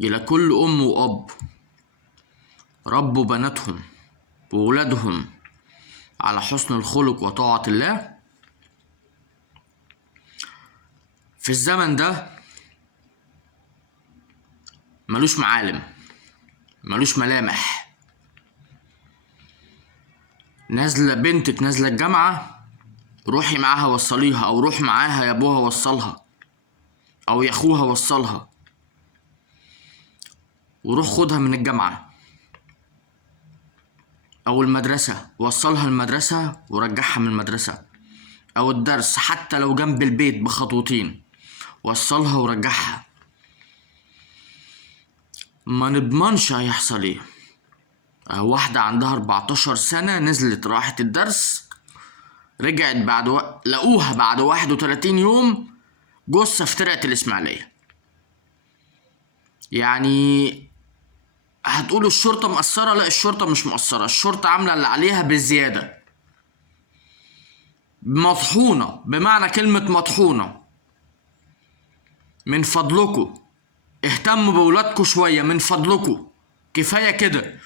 إلى كل أم وأب ربوا بناتهم وولادهم على حسن الخلق وطاعة الله، في الزمن ده ملوش معالم، ملوش ملامح. نازلة بنتك نازلة الجامعة، روحي معاها وصليها، أو روح معاها يا أبوها وصلها، أو يا أخوها وصلها، وروح خدها من الجامعة أو المدرسة، وصلها المدرسة ورجعها من المدرسة، أو الدرس حتى لو جنب البيت بخطوتين، وصلها ورجعها. ما نضمنش هيحصل ايه. واحدة عندها 14 سنة نزلت راحت الدرس، رجعت لقوها بعد 31 يوم جثة في ترعة الإسماعيلية. يعني هتقولوا الشرطة مقصرة؟ لا، الشرطة مش مقصرة، الشرطة عاملة اللي عليها بزيادة، مطحونة بمعنى كلمة مطحونة. من فضلكم اهتموا بولادكم شوية، من فضلكم كفاية كده.